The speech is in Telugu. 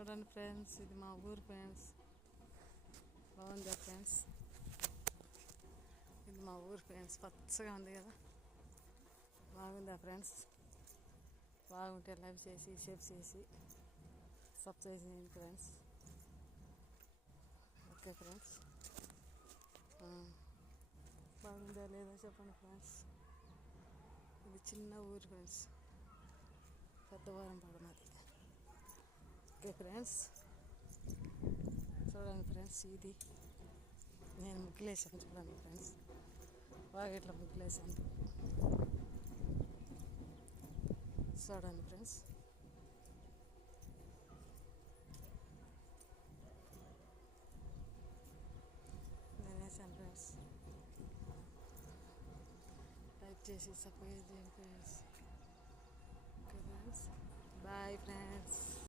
చూడండి ఫ్రెండ్స్, ఇది మా ఊరు ఫ్రెండ్స్. బాగుందా ఫ్రెండ్స్? ఇది మా ఊరు ఫ్రెండ్స్. పచ్చగా ఉంది కదా, బాగుందా ఫ్రెండ్స్? బాగుంటే లైవ్ చేసి షేర్ చేసి సబ్స్క్రైబ్ చేయండి ఫ్రెండ్స్. ఓకే ఫ్రెండ్స్, బాగుందా లేదా చెప్పండి ఫ్రెండ్స్. ఇది చిన్న ఊరు ఫ్రెండ్స్, పెద్దవారం పడమది. ఓకే ఫ్రెండ్స్, చూడండి ఫ్రెండ్స్, ఇది నేను ముగ్గులేసాను. చూడండి ఫ్రెండ్స్, బాగా ఇట్లా ముగ్గులేసాను. చూడండి ఫ్రెండ్స్, నేను వేసాను ఫ్రెండ్స్. లైక్ చేసి సబ్స్క్రైబ్ చేయండి friends. Okay friends, bye friends.